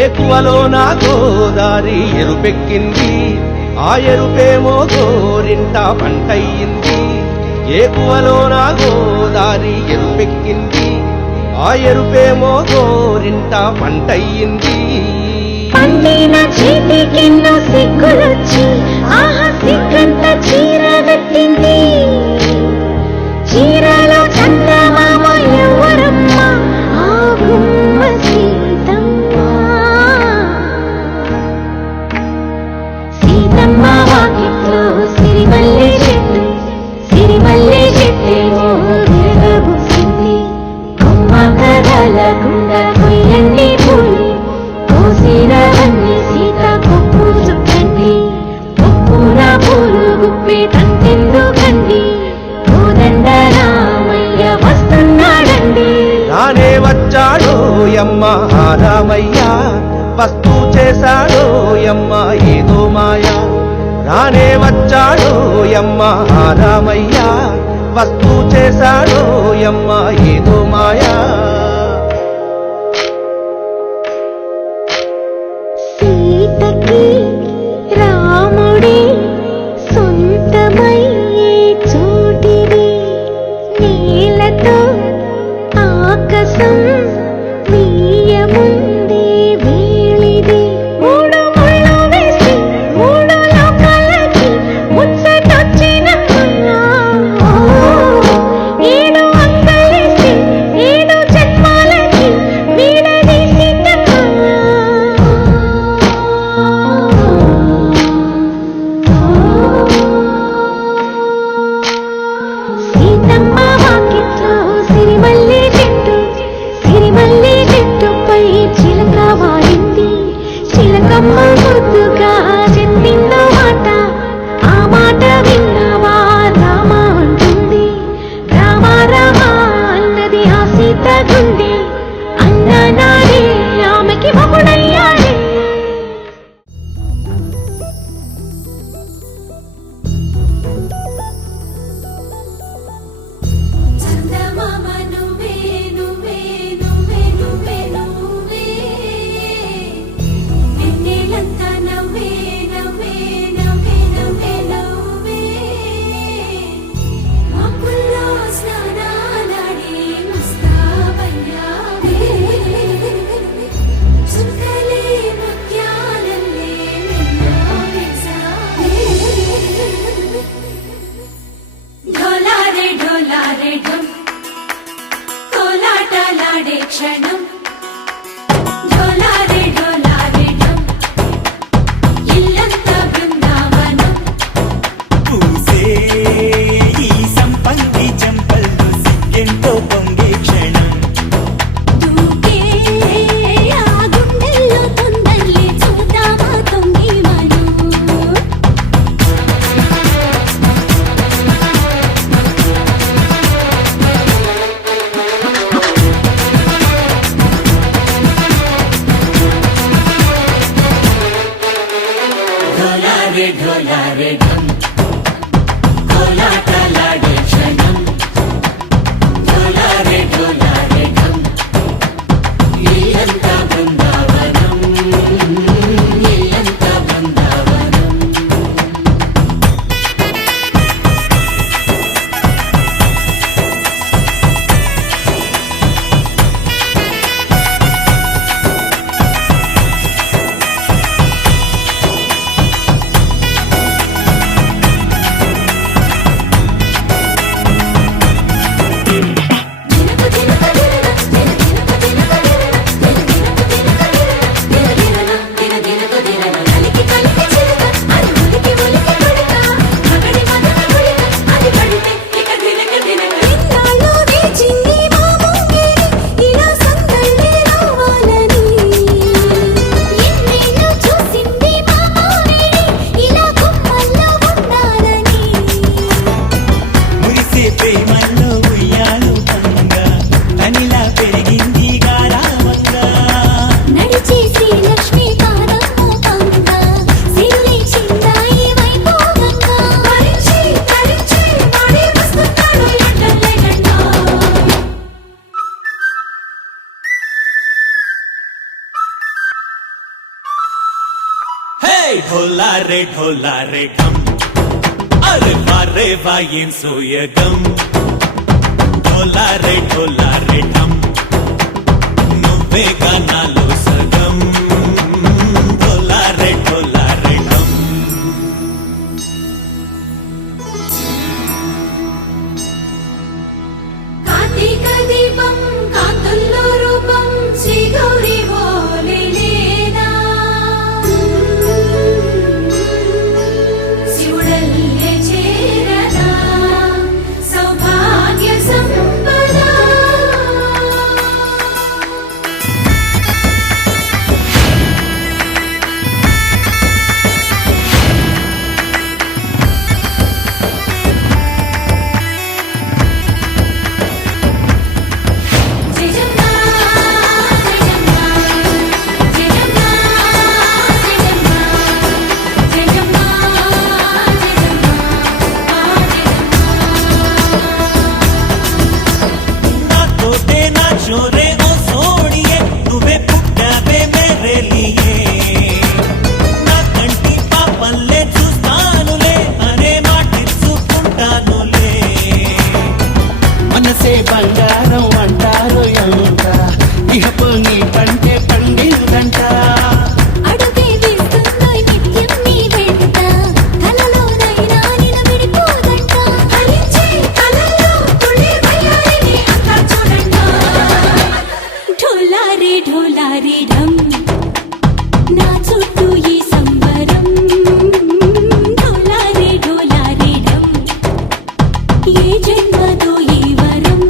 ఏకువలో నా గోదారి ఎరుపెక్కింది, ఆ ఎరుపేమో గోరింట పంటయ్యింది. ఏకువలో నా గోదారి ఎరుపెక్కింది, ఆ ఎరుపేమో గోరింట పంటయ్యింది. పండిన చేతికెన్నో సిగ్గులొచ్చి ఆహా సిగ్గంత చీర కట్టింది. చీరలో చందమామ ఎవరమ్మ, ఆ గుమ్మ సీతమ్మ. సీతమ్మ వాకిట్లో సిరిమల్లె చెట్టు, సిరిమల్లె చెట్టేమో విరగబూసింది. కొమ్మ కదలకుండా కొయ్యండి పూలు, కోసిరవన్నీ సీత కొప్పు చుట్టండి. కొప్పున పూలు గుప్పే తంతెందుకండి, కోదండ రామయ్య వస్తున్నాడండి. రానే వచ్చాడో యమ్మ ఆ రామయ్య, వస్తూ చేశాడో యమ్మ ఏదో మాయా. రానే వచ్చాడో యమ్మ ఆ రామయ్య, వస్తూ చేశాడో యమ్మ ఏదో మాయా. సీతకి రాముడే సొంతమయ్యే చోటిది, నేలతో ఆకాశం వీయముందే వేళిది. మూడు ముళ్ళు వేసి మూడు లోకాలకి ముచ్చటొచ్చిన ఏడు అంగలేసి ఏడు జన్మాలకి వీడదీసిన సీతమ్మ వాకిట్లో సిరిమల్లె చెట్టు, సిరిమల్లె చెట్టుపై చిలక వాడింది. చిలకమ్మ ముద్దుగా చెప్పిందో మాట, ఆ మాట విన్నవా రామ అంటుంది. రామ రామ అన్నది ఆ సీత గుండె, అన్ననాడే ఆమెకి మొగుడయ్యాడే. చందమామ నువ్వే నువ్వే నువ్వే నువ్వే నువ్వే, వెన్నెలంతా నవ్వే నవ్వే నవ్వే నవ్వే నవ్వే. మబ్బుల్లో స్నానాలాడి ముస్తాబయ్యావే, చుక్కలే ముత్యాలల్లే వెన్నవేశావే. ఢోలారే ఢోలారే ఢమ్, కోలాటలాడే క్షణం. ఢోలారే ఢోలారే ఢమ్, ఇల్లంతా బృందావనం. పూసే ఈ సంపంగి చెంపల్లో సిగ్గెంతో పొంగే క్షణం. దూకే ఆ గుండెల్లో తొందరలే చూద్దామా తొంగి మనం. ढोला रे ढम अरे वारे वायें सोयगम ढोला रे ढम నువ్వే గానాలో సగం ढोला रे ढम కార్తీక దీపం కాంతుల్లో రూపం శ్రీ గౌరీ ఓలేనా శివుడల్లే చేరనా సౌభాగ్య సంపద జయజమ్మా జయజమ్మా జయజమ్మా జయజమ్మా జయజమ్మా నా తోటే నా చోరే ఓ సోడియే నువ్వే పుట్టావే మేరే లియే నా కంటి పాపల్లే చూస్తానులే అనే మాటిచ్చుకుంటానులే మనసే బంగారం అంటారు ఎంత ఇహపు నీ పంటే పండిందంట అడుగే వేస్తుందో నిత్యం నీ వెంట కలలోనైనా నిలబడిపోదంట హరించే కలల్లో తుళ్ళే వయ్యారిని అంతా చూడంట ఢోలా రే ఢమ్ నా చుట్టూ ఈ సంబరం ఢోలా రే ఢమ్ ఏ జన్మదో ఈ వరం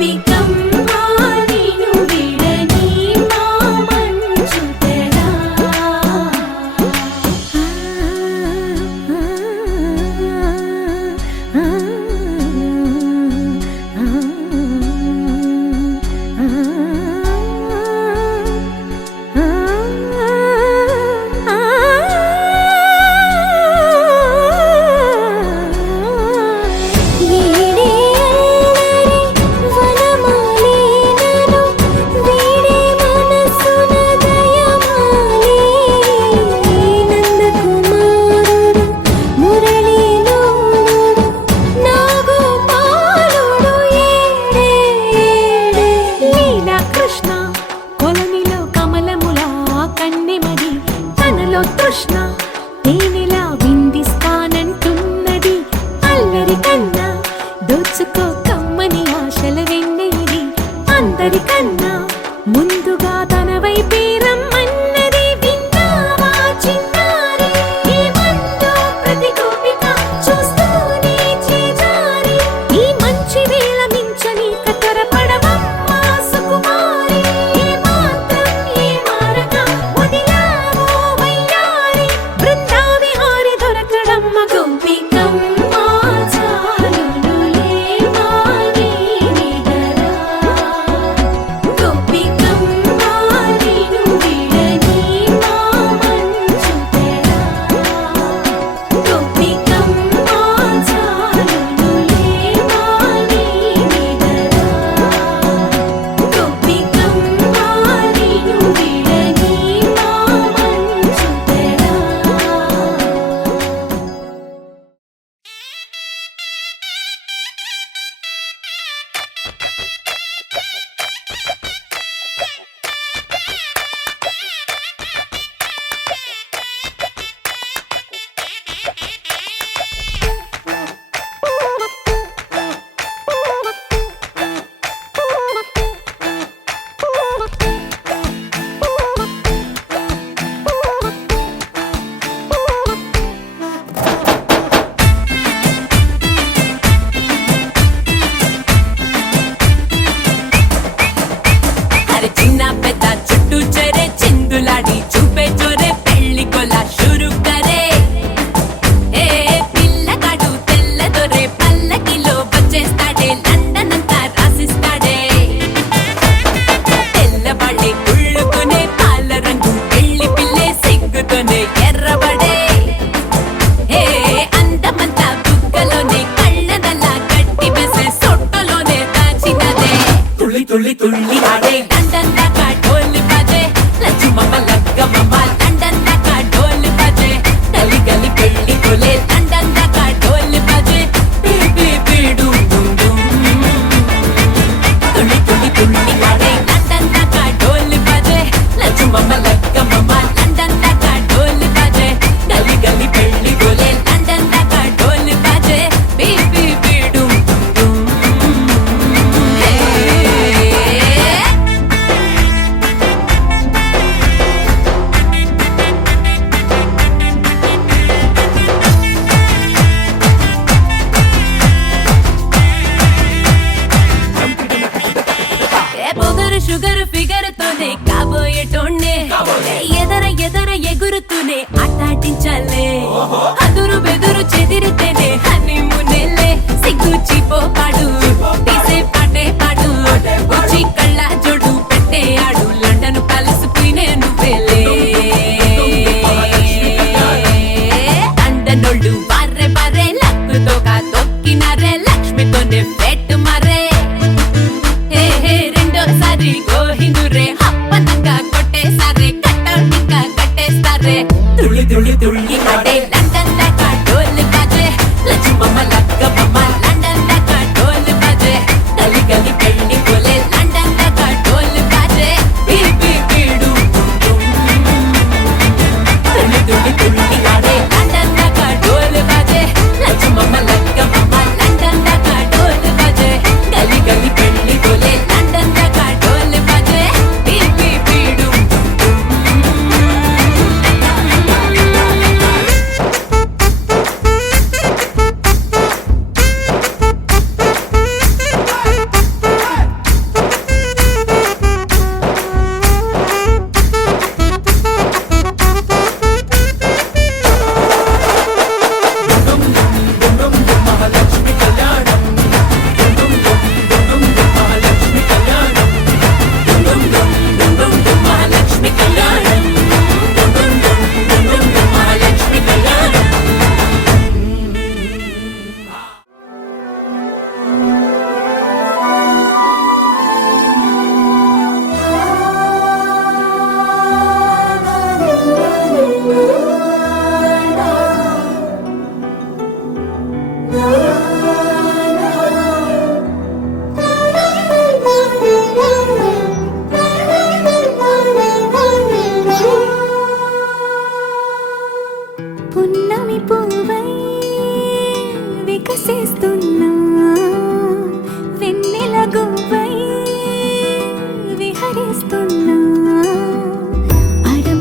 గోపికమ్మ నిను విడని మా మంచు తెరా తృష్ణ తేనెలా విందిస్తానంటున్నది అల్లరి కన్నా దోచుకో కమ్మని ఆశల వెన్నెయిది అందరికన్నా ముందుగా తన వైపే రమ్మన్నది విన్నావా చిన్నారి ఏమందో ప్రతి గోపిక చూస్తూనే చేజారి ఈ మంచి వేళ మించని కతరపడవమ్మ సుకుమారి ఏ మాత్రం ఏ మారక వదిలావో వయ్యారి బృందావిహారి దొరకడమ్మ గోపికమ్మ చాలునులే మాని నిదరా గోపికమ్మ నిను విడని మా మంచు తెరా గోపికమ్మ చాలునులే మాని నిదరా గోపికమ్మ నిను విడని మా మంచు తెరా అరే చిన్న పెద్ద చుట్టూ చెరే చిందులాడి చూపే చోరే పెళ్లి కొల షురు కరే ఏ పిల్లగాడు తెల్లదొరే పల్లకిలో వచ్చేస్తాడే లండన్ అంతా రాసిస్తాడే తెల్లబడే కుళ్ళుకునే పాల రంగు పెళ్లి పిల్లే సిగ్గుతోనే ఎర్రబడే ఏ అందమంతా బుగ్గలోనే కళ్ళనల్లా కట్టి వేసే సొట్టలోనే దాచినదే తుళ్ళి తుళ్ళి తుళ్ళి ఆడే లండన్ దాకా ఢోల్ బాజే లచ్చుమమ్మ లగ్గమమ్మ లండన్ దాకా ఢోల్ బాజే గలి గలి పెళ్లి కొలే లండన్ దాకా ఢోల్ బాజే బేబీ బీడు తుళ్ళి తుళ్ళి తుళ్ళి ఆడే లండన్ దాకా ఢోల్ బాజే లచ్చుమమ్మ లగ్గమమ్మ లండన్ దాకా ఢోల్ బాజే గలి గలి పెళ్లి కొలే లండన్ దాకా ఢోల్ బాజే బేబీ బీడు పొగరు షుగర్ ఫిగర్ తోనే కాబోయేటోన్నే ఎదర ఎదర ఎగురుతూనే ఆటాటించాలే అదురు బెదురు చెదిరితేనే హనీమూనేలే సిగ్గు చీపో పాడు తీసే పాటే పాడు వచ్చి కళ్ళ జోడు పెట్టే ఆడు లండన్ ప్యాలెస్ పోయినే నువ్వేలే లండనోళ్ళు బార్రే బార్రే లక్కుతో తొక్కినారే లక్ష్మితోనే పెట్టు మరే రెండోసారి గోహిందురే అప్పనంగా కొట్టేసారే కట్అవుట్ ఇంకా కట్టేస్తారే తుళ్ళి తుళ్ళి తుళ్ళి ఆడే లండన్ దాకా ఢోల్ బాజే లచ్చుమమ్మ లగ్గమమ్మ లండన్ దాకా ఢోల్ బాజే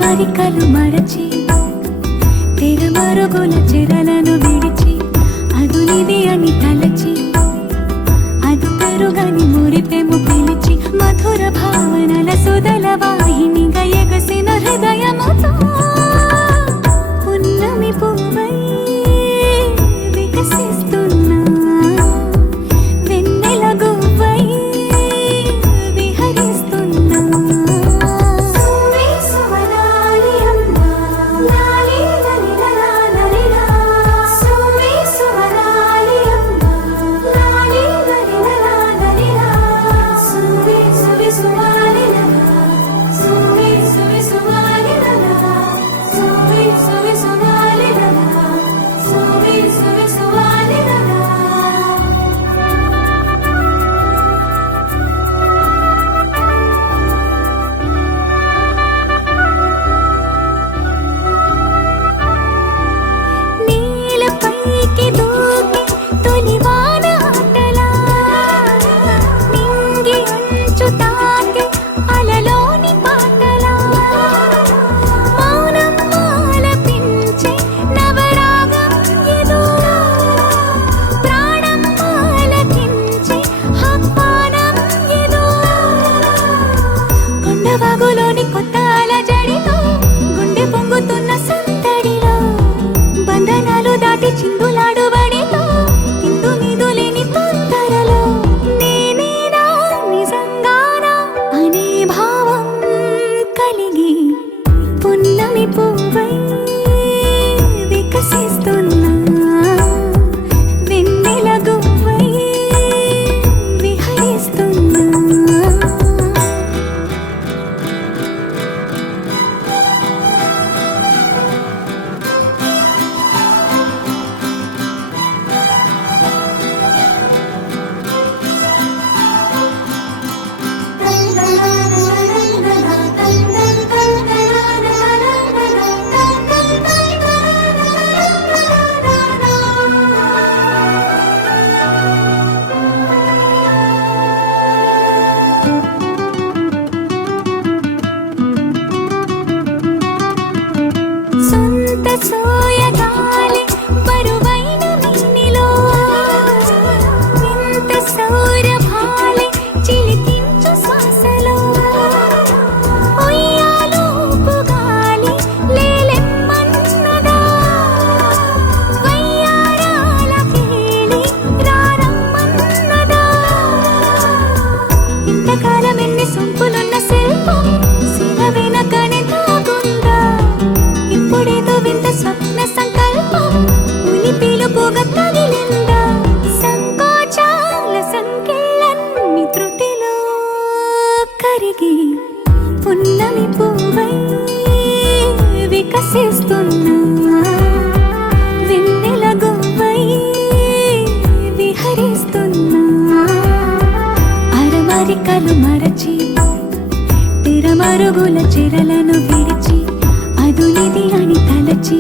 అరమరికలు మరచి తెరమరుగుల చెరలను విడిచి అదునిది అని తలచి అదు పెరుగని మురిపెము పిలిచి మధుర భావనల సుదల వాహినిగా ఎగసిన హృదయముతో పున్నమి పువ్వై వికసిస్తున్నా వెన్నెల గువ్వై విహరిస్తున్నా సువి సువనాలి అమ్మా లాలి లలిలా లలిలా సువి సువనాలి అమ్మా లాలి లలిలా లలిలా సువి సువి సువాలి లలా సువి సువి సువాలి లలా సువి సువి సువాలి లలా సువి సువి సువాలి లలా నీలపైకి దూకి తొలివాన ఆటలా నింగి అంచు తాకి అలలోని పాటలా మౌనం ఆలపించే నవరాగం ఏదో ప్రాణం ఆలకించే ఆహ్వానం ఏదో కొండవాగులోని కొత్త అలజడితో గుండె పొంగుతున్న సందడిలో బంధనాలు దాటి చిందులాడు బడిలో ఇందు మీదు లేని తొందరలో నేనేనా నిజంగానా అనే భావం కలిగి పున్నమి పువ్వై వికసిస్తున్నా వెన్నెల గువ్వై విహరిస్తున్నా సొంత సోయగాలి బరువైన వీణిలో వింత సౌరభాలి చిలికించు శ్వాసలో ఉయ్యాలూపు గాలి లేలెమ్మన్నదా వయ్యారాల కేళి రారమ్మన్నదా ఇంతకాలం ఎన్ని సొంపులున్న శిల్పం శిల వెనకనే దాగుందా ఇప్పుడేదో వింత స్వప్న సంకల్పం ఉని పిలుపుగా తగిలిందా సంకోచాల సంకెళ్ళన్ని త్రుటిలో కరిగి పున్నమి పువ్వై వికసిస్తున్నా వెన్నెల గువ్వై విహరిస్తున్నా అరమరికలు మరచి తెరమరుగుల చెరలను విడిచి అదునిది అని తలచి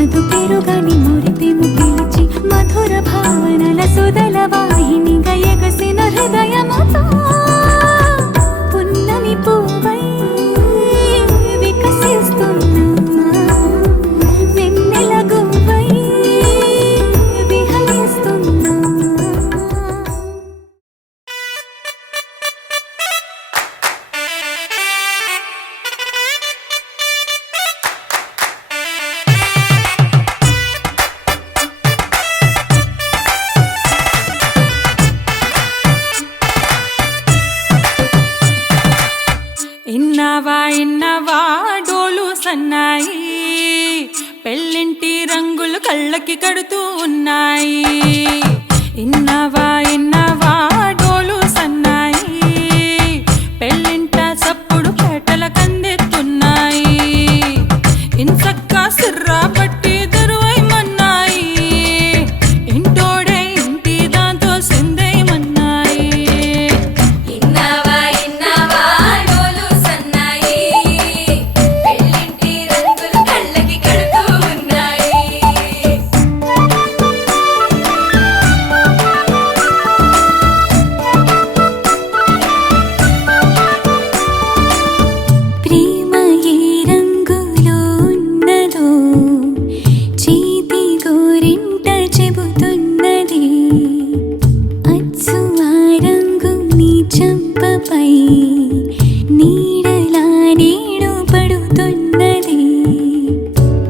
అదు పెరుగని మురిపెము పిలిచి మధుర భావనల సుదల వాహినిగా ఎగసిన హృదయముతో పున్నమి పువ్వై వికసిస్తున్నా వెన్నెల గువ్వై విహరిస్తున్నా ఇన్నవా డోలు సన్నాయి పెళ్ళింటి రంగులు కళ్ళకి కడుతూ ఉన్నాయి. ఇన్నవా డోలు సన్నాయి పెళ్ళింట సప్పుడు పేటల కందెత్తున్నాయి. ఇన్సక్క సిర్రా పట్టి దరువైమన్నాయి ఇంటోడే ఇంటి దాంతో సెందేయమన్నాయి. చెంపపై నీడలా నీడు పడుతున్నది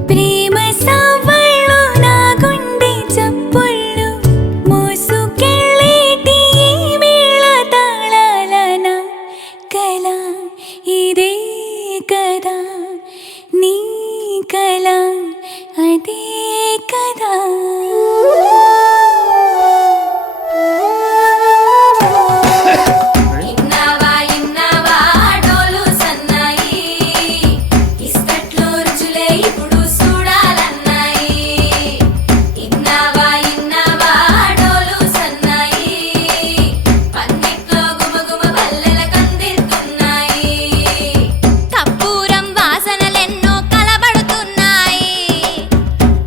ప్రేమ సవ్వళ్ళు నా గుండె చప్పుళ్ళు మోసుకెళ్ళేటి ఈ మేళ తాళాలన కల ఇదే కదా నీ కల అదే కదా ఇన్నావా ఇన్నావా డోలు సన్నాయి ఇస్కట్లో రుచులే ఇప్పుడు చూడాలన్నాయి ఇన్నావా ఇన్నావా డోలు సన్నాయి పందిట్లో గుమగుమ పల్లెల కందిస్తున్నాయి కప్పూరం వాసనలెన్నో కలబడుతున్నాయి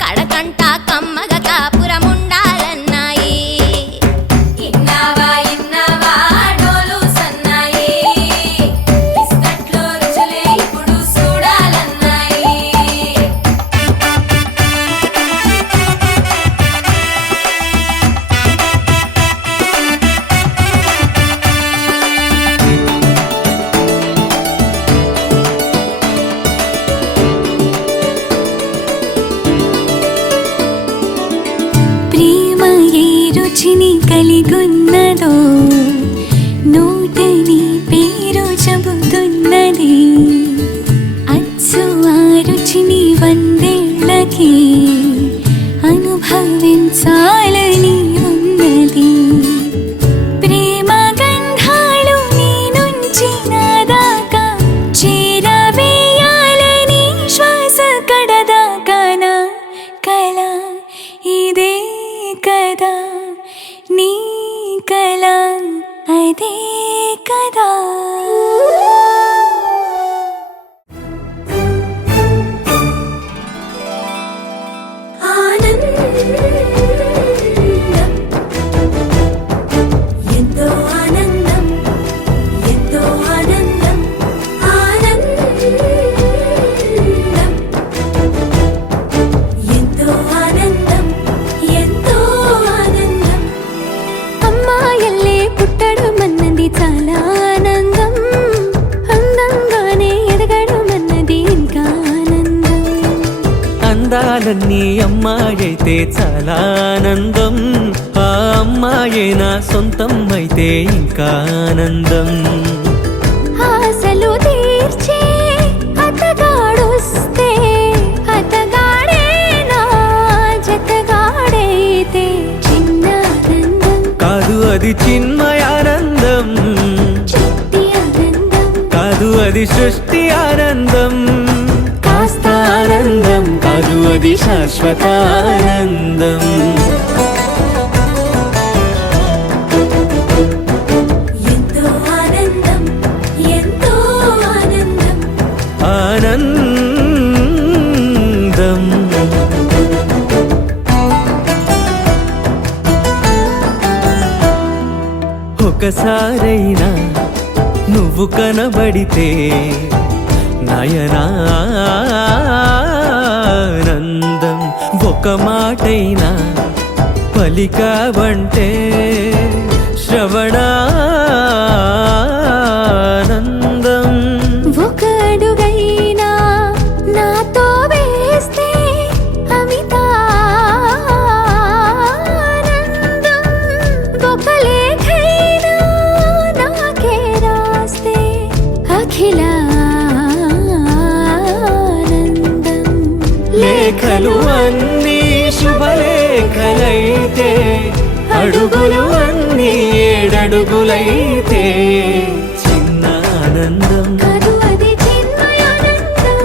కడకంట కమ్మగ కాపురం ఉండాలన్నాయి ఇన్నావా ఇన్నావా డోలు సన్నాయి ఇస్కట్లో రుచులే ఇప్పుడు చూడాలన్నాయి ప్రేమ ఏ రుచిని కలిగున్నదో నోటని పేరు చెబుతున్నది అచ్చు ఆ రుచిని వందేళ్ళకి అనుభవించాలని ఉన్నది ప్రేమ గంధాలు నీ నుంచి నా దాకా చేరవేయాలని శ్వాస కడదాకా నా కల ఇదే కదా నీ కల అదే కదా ఎంతో ఆనందం ఎంతో ఆనందం ఆనందం ఎంతో ఆనందం ఎంతో ఆనందం అమ్మాయల్లే పుట్టడం అన్నది చాలా ఆనందం అందంగానే ఎదగడం అన్నది ఇంకా ఆనందం అందాలన్నీ అమ్మాయైతే చాలా ఆనందం ఆ అమ్మాయే నా సొంతం అయితే ఇంకా ఆనందం ఆశలు తీర్చే అతగాడొస్తే అతగాడే నా జతగాడైతే చిన్న ఆనందం కాదు అది చిన్మయానందం చిట్టి ఆనందం కాదు అది సృష్టి ఆనందం కాస్త ఆనందం కాదు అది శాశ్వత ఆనందం ఎంతో ఆనందం ఎంతో ఆనందం ఆనందం ఒకసారైనా నువ్వు కనబడితే నయనానందం ఒక మాటైనా పలికావంటే శ్రవణానందం ఒక అడుగైనా నాతో వేస్తే అమితానందం ఒక లేఖైనా నాకే రాస్తే అఖిలానందం లేఖలు అన్నీ శుభలేఖలైతే అడుగులు అన్నీ ఏడడుగులైతే చిన్న ఆనందం కాదు అది చిన్మయానందం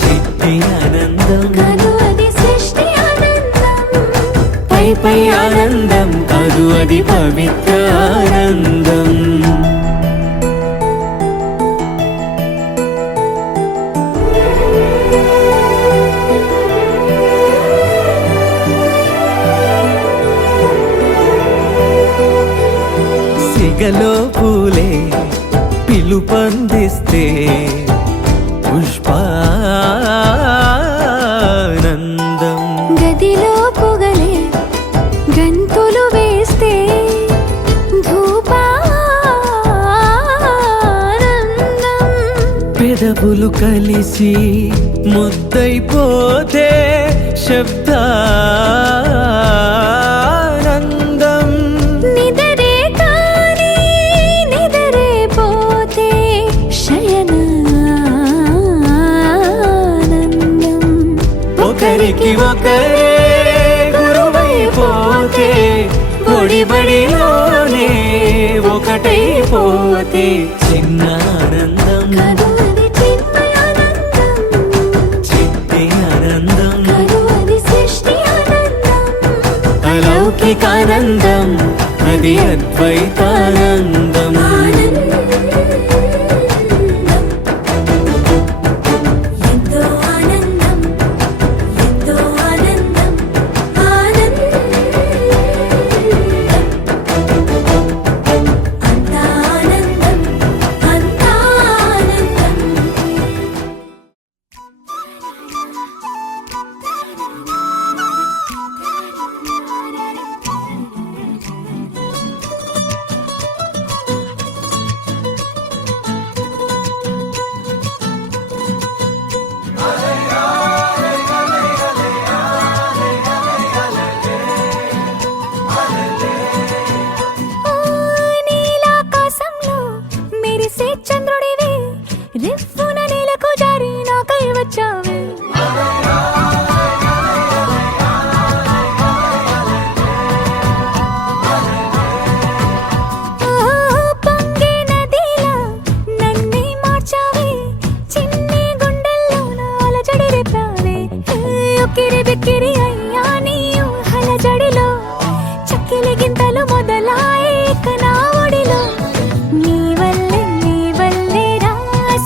చిట్టి ఆనందం కాదు అది సృష్టి ఆనందం పై పై ఆనందం కాదు అది పవిత్ర ఆనందం సిగలో పూలే పిలుపందిస్తే పుష్పానందం గదిలో పొగలే గంతులు వేస్తే ధూపానందం పెదవులు కలిసి ముద్దైపోతే శబ్దానందం నిదరే కాని నిదరే పోతే శయనానందం ఒకరికి ఒకరే గురువైపోతే బడిలోనే ఒకటైపోతే చిన్న ఆనందం కదు అది చిన్మయానందం చిట్టి ఆనందం కదు అది సృష్టి ఆనందం అలౌకికానందం అది అద్వైతానందం ఎంతో ఆనందం ఎంతో ఆనందం ఆనందం అంతా ఆనందం అంతా ఆనందం నీలాకాశంలో మెరిసే చంద్రుడివి రివ్వున నేలకు జారి నాకై వచ్చావే పొంగే నదిలా నన్నే మార్చావే చిన్ని గుండెల్లో నాల జడి రేపావే ఉక్కిరి బిక్కిరి అయ్యా నీ ఊహల జడిలో చక్కెలి గింతలు మొదలాయే నా ఒడిలో నీ వల్లే రా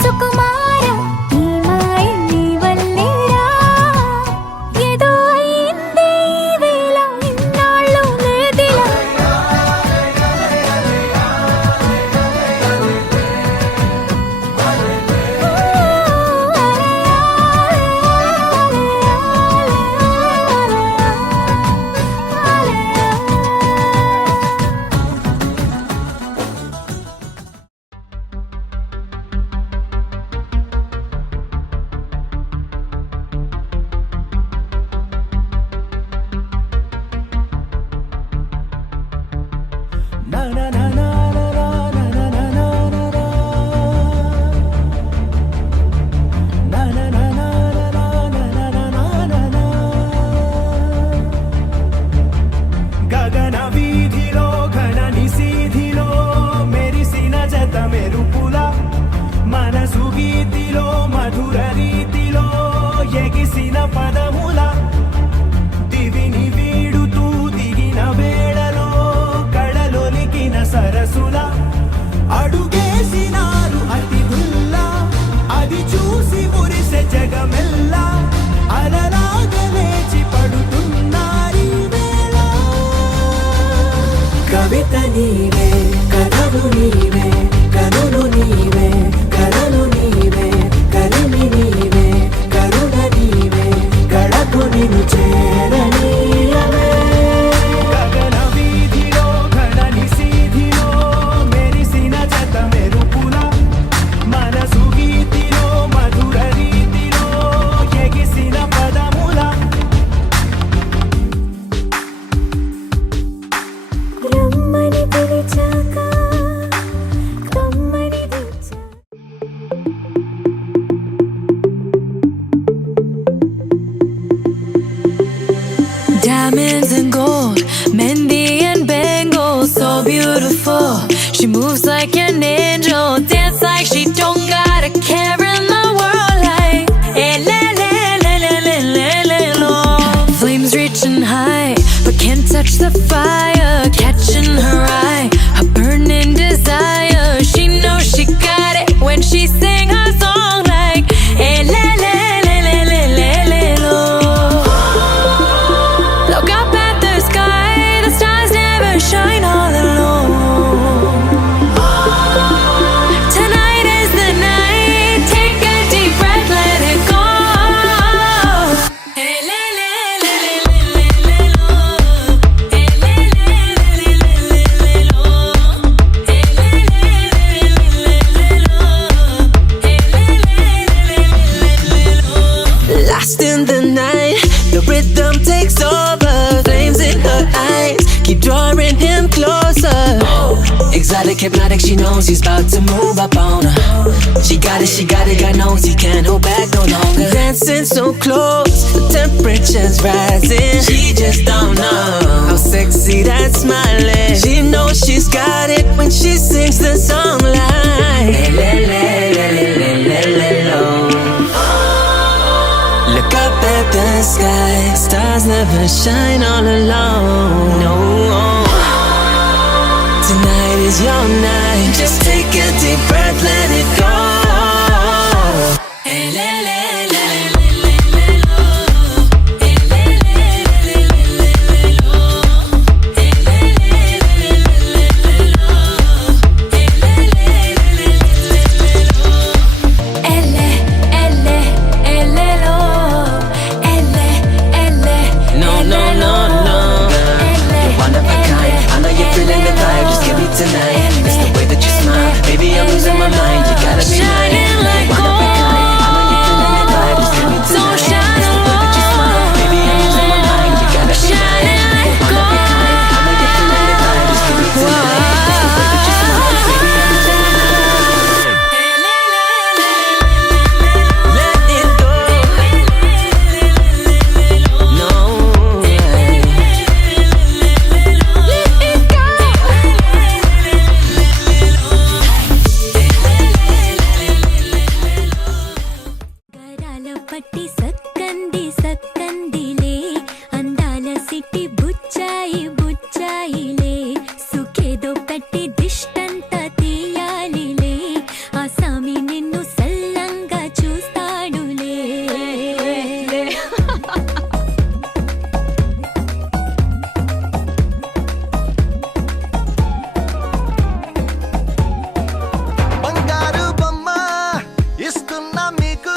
సుకుమార నీ మాయ నీ వల్లే రా ఏదో అయిందే ఈ వేళ ఇన్నాళ్ళు లేదిలా గగన వీధిలో ఘన నిశీధిలో మెరిసిన జత మెరుపుల మనసు గీతిలో మధుర రీతిలో ఎగిసిన పదముల దివిని వీడుతూ దిగిన వేళలో కడలొలికిన సరసుల అడుగేసినారు అతిథుల్లా అది చూసి మురిసె జగమెల్లా అలలాగ లేచి పడుతున్నారీ వేళ కవిత నీవే కథలు నీవే కనులు నీవే కలలు నీవే కలిమి నీవే కరుణ నీవే గడపు నిను చేరనీయవే గగన వీధిలో ఘన నిశీధిలో మెరిసిన జత మెరుపుల మనసు గీతిలో మధుర రీతిలో ఎగిసిన పదముల రమ్మని పిలిచాక కమ్మని తెచ్చా Diamonds and gold, Mendy and bangles, so beautiful. She moves like an angel, dance like she don't got a care in the world. Like, eh, le, le, le, le, le, le, le, lo. Flames reaching high, but can't touch the fire, catching her eye, a burning desire. She knows she got it when she sing her song. Like, eh, le, le, le, le, le, le, le, lo. Look up at the sky. hypnotic, she knows he's about to move up on her. She got it, God knows he can't hold back no longer. Dancing so close, the temperature's rising. She just don't know how sexy that smile is. She knows she's got it when she sings the song like le, le, le, le, le, le, le, lo. Look up at the sky, stars never shine all alone. No, tonight is your night. Just take a deep breath, let it go. Hey, le, le, le, le, le, le, lo. Hey, le, le, le, le, le, le, lo. Hey, le, le, le, le, le, lo. Hey, le, le, le, le, le, lo. Elle, lo. Elle, No, no, no, no, girl. You're one of a kind. I know you're feeling the vibe. Just give me tonight. It's the way that you smile. Baby, I'm losing my mind. You gotta be mine. Shining like You're one of a kind. I know you're feeling the vibe. Just give me So tonight. It's shine the way that you smile. Baby, I'm losing my mind. You gotta be mine. Shining like You're one of a kind. I know you're feeling the vibe. Just give me tonight. It's the way that you smile. Baby, I'm losing my mind. Let it go. No. గరాల పట్టి సక్కంది సక్కందిలే అందాల సిట్టి బుచ్చాయి బుచ్చాయిలే సుఖేదో పెట్టి దిష్టంత తీయాలిలే ఆ సామి నిన్ను సల్లంగా చూస్తాడులే బంగారు బొమ్మ ఇస్తున్నా మీకు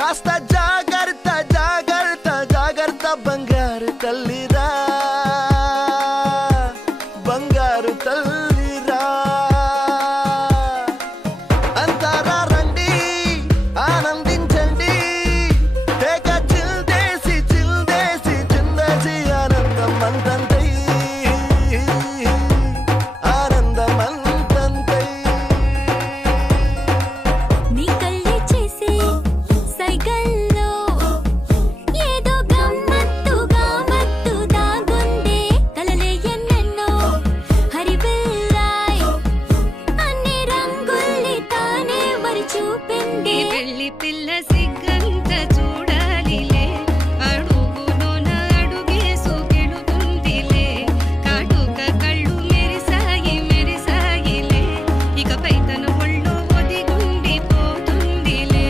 కాస్త జాగ్రత్త జాగ్రత్త జాగ్రత్త బంగారు తల్లిరా బంగారు తల్లిరా అంతారా రండి ఆనందించండి తేక చిల్దేసి చిల్దేసి చిందేసి ఆనందం అంతంతై ఆనందం అంతంతై నీ కళ్ళే చేసే సైగల్లో ఏదో గమ్మత్తుగా మత్తు దాగుందే కలలే ఎన్నెన్నో హరిబిల్లాయ్ అన్ని రంగుల్ని తానే మరి చూపింది పెళ్లి పిల్ల సిగ్గంత చూడాలిలే అడుగులోన అడుగేసుకెళుతుందిలే కాటుక కళ్ళు మెరిసాయి మెరిసాయిలే ఇకపై తన ఒళ్ళో ఒదిగుండిపోతుందిలే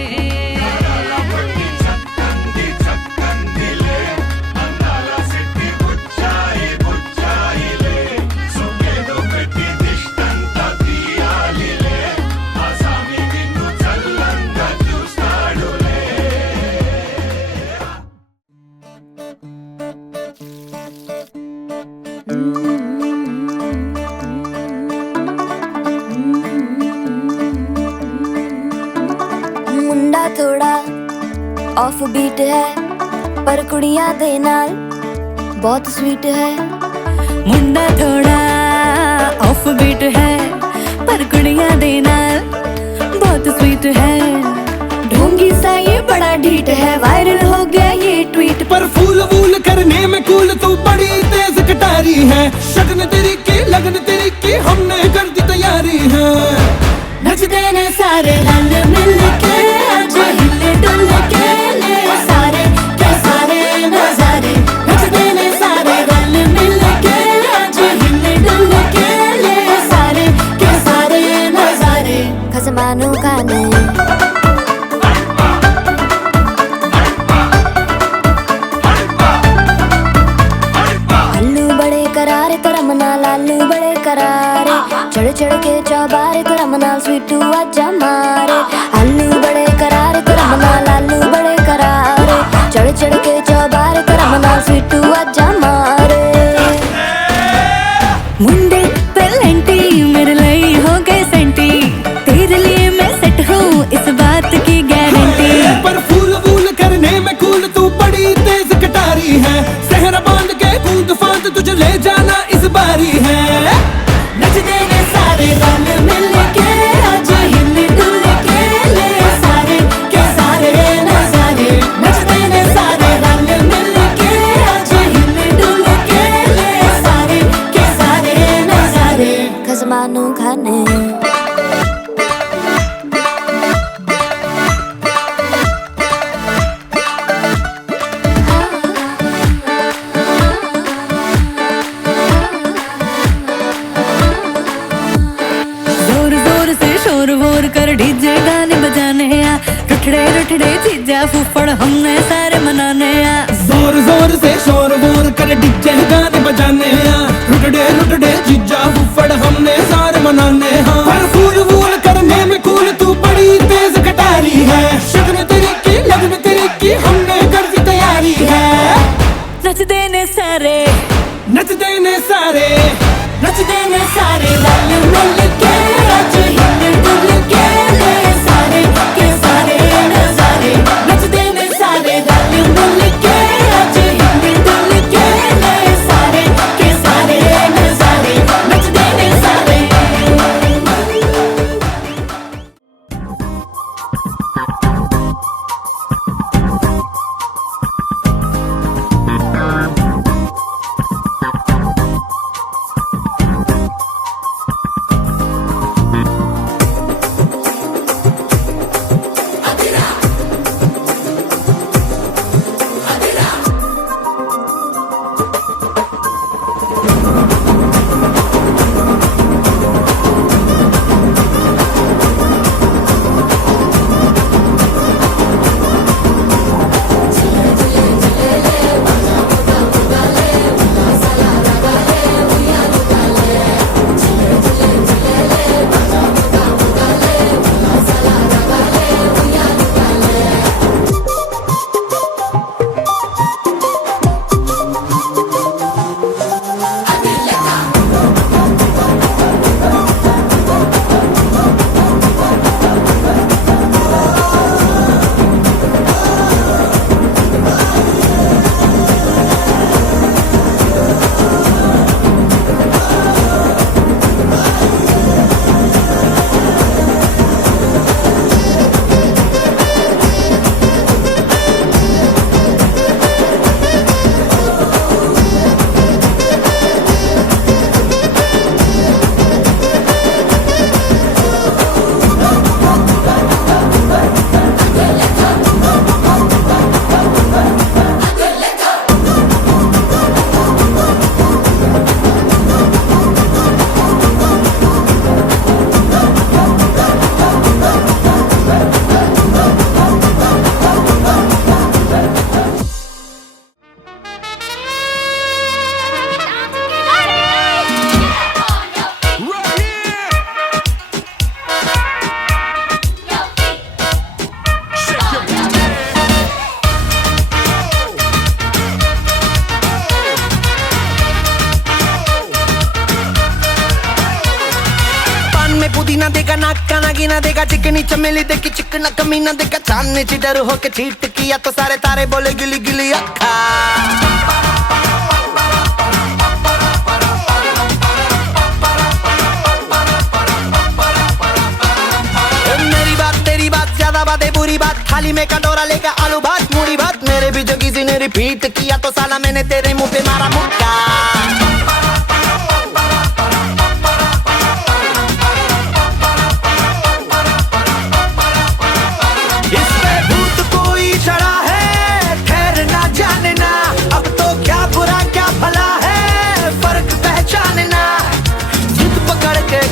मुंडा थोड़ा ऑफ बीट है पर कुड़ियां दे नाल बहुत स्वीट है मुंडा थोड़ा ऑफ बीट है पर कुड़ियां दे नाल बहुत स्वीट है ढोंगी सा ये बड़ा ढीठ है वायरल हो गया ये ट्वीट पर फूल वूल करने में कूल तू बड़ी तेज कटारी है शगन तेरी की लगन तेरी की हमने कर दी तैयारी है नचते ने सारे रंग मिल के आज हिले डुल के ले सारे के सारे नजारे नचते ने सारे रंग मिल के आज हिले डुल के ले सारे के सारे नजारे खसमानू खाने अल्लू बड़े करारे करमना लालू बड़े करारे चढ़ चढ़ के चौबारे करमना स्वीटू आजा मारे अल्लू बड़े करारे करमना लालू बड़े करारे चढ़ चढ़ के चौबारे करमना स्वीटू आजा मारे मुंडे पेलेंटी मेरे लिए हो गए सेंटी तेरे लिए मैं सेट हूँ इस बात की गारंटी पर फूल वूल करने में कूल तू बड़ी तेज कटारी है सहरा बांध के कूद फांद तुझे ले जाना इस बारी है नचते ने सारे जोर जोर से शोर वोर कर डीजे गाने बजाने आ रुठड़े रुठड़े जीजा फूफड़ हमने सारे मनाने आ जोर जोर से शोर वोर कर डीजे गाने बजाने आ रुटड़े रुटड़े जीजा फुफड़ हमने सारे मनाने हाँ पर फूल वूल करने में कूल तू बड़ी तेज कटारी है शगन तेरी की लगन तेरी की हमने कर दी तैयारी है नच देने सारे नच देने सारे नच देने सारे रल मिल के आज हिल डुल के ले सारे के सारे नजारे नच देने सारे रल मिल के आज हिल डुल के ले सारे के सारे नजारे नच देने सारे पुदीना देगा नाक का नागिना देगा चिकनी चमेली देखी चिकना कमीना देगा चांदनी चिटर होके चीट किया तो सारे तारे बोले गिली गिली अक्खा तेरी बात ज्यादा बातें बुरी बात थाली में कटोरा लेकर आलू भात मूड़ी भात मेरे भी जो किसी ने रिपीट किया तो साला मैंने तेरे मुंह पे मारा मुक्का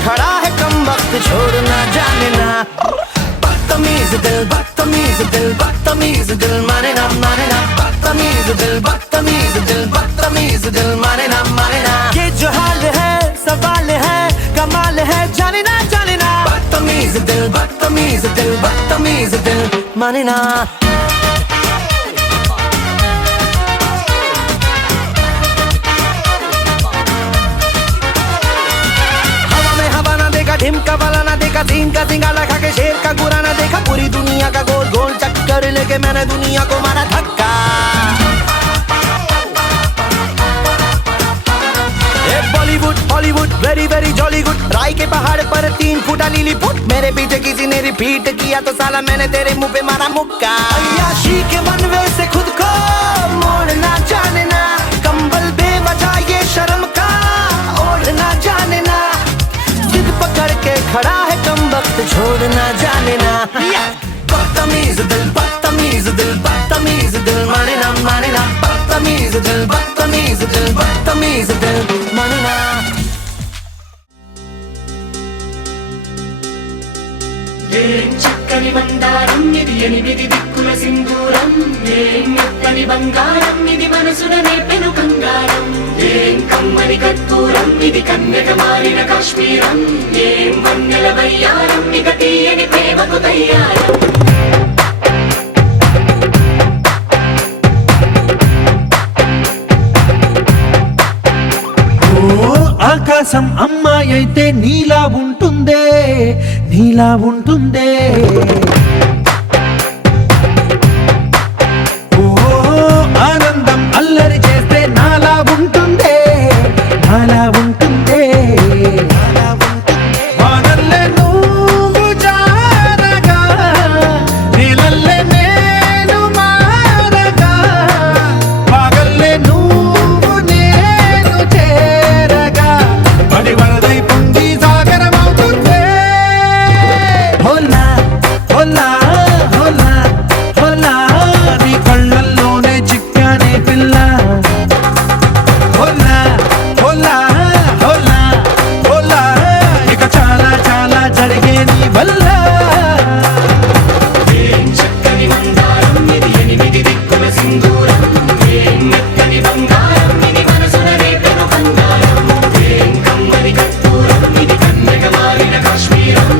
खड़ा है कम वक्त छोड़ना जाने ना बदतमीज दिल बदतमीज दिल बदतमीज दिल माने ना बदतमीज दिल बदतमीज दिल बदतमीज दिल माने ना ये जो हाल है सवाल है कमाल है जाने ना बदतमीज दिल बदतमीज दिल बदतमीज दिल माने ना ढिमका वाला ना देखा सीन का सिंगाला खा के शेर का गुरा ना देखा पूरी दुनिया का गोल गोल चक्कर लेके मैंने दुनिया को मारा धक्का Bollywood Hollywood very very jolly good राय के पहाड़ पर 3 फुटा लीली फुट मेरे पीछे किसी ने रिपीट किया तो साला मैंने तेरे मुंह पे मारा मुक्का अय्याशी के बनवे से खुद को मोड़ना जाने ना कंबल बेवजह ये शर्म का ओढ़ना जाने ना पकड़ के खड़ा है कम वक्त छोड़ना जाने ना बदतमीज दिल बदतमीज दिल बदतमीज दिल माने ना बदतमीज दिल बदतमीज दिल बदतमीज दिल माने ना ఏం చక్కని మందారం ఇది ఎనిమిది దిక్కుల సింధూరం ఏం మెత్తని బంగారం ఇది మనసున నేర్పెను కంగారం ఏం కమ్మని కర్పూరం ఇది కన్యక మారిన కాశ్మీరం ఏం వన్నెల వయ్యారం ఇక తీయని ప్రేమకు తయ్యారం ఆకాశం అమ్మాయి అయితే నీలా ఉంటుందే నీలా ఉంటుందే ఓ ఆనందం అల్లరి చేస్తే నాలా ఉంటుందే నాలా ఉంటుందే వానల్లే నువ్వు జారగా నీలల్లే నేను మారగా పగల్లే నువ్వు నేను చేరగా పడి వరదై పొంగి సాగరమవుతుందే హోలా హోలా హోలా హోలా నీ కళ్ళల్లోనే చిక్కానే పిల్ల హోలా హోలా హోలా హోలా ఇక చాలా చాలా జరిగే నీ వల్ల ఏం చక్కని మందారం ఇది ఎనిమిది దిక్కుల సింధూరం ఏం మెత్తని బంగారం ఇది మనసున రేపెను కంగారం ఏం కమ్మని కర్పూరం ఇది కన్యక మారిన కాశ్మీరం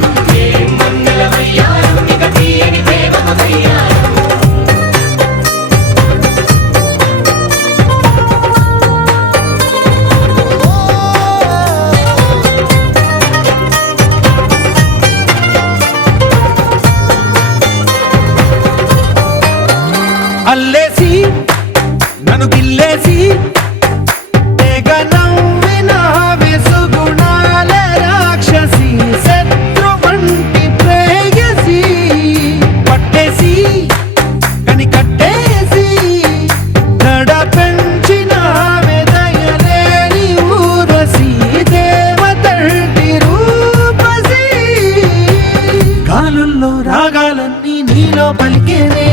ఏం వన్నెల వయ్యారం ఇక తీయని ప్రేమకు తయ్యారం అల్లేసి నన్ను గిల్లేసి తెగ నవ్విన వెసుగుణాల రాక్షసి శత్రు వంటి ప్రేయసి పట్టేసి కని కట్టేసి దడ పెంచిన వెదయలేని ఊరసి దేవతంటి రూపసి గాలుల్లో రాగాలన్నీ నీలో పలికేనే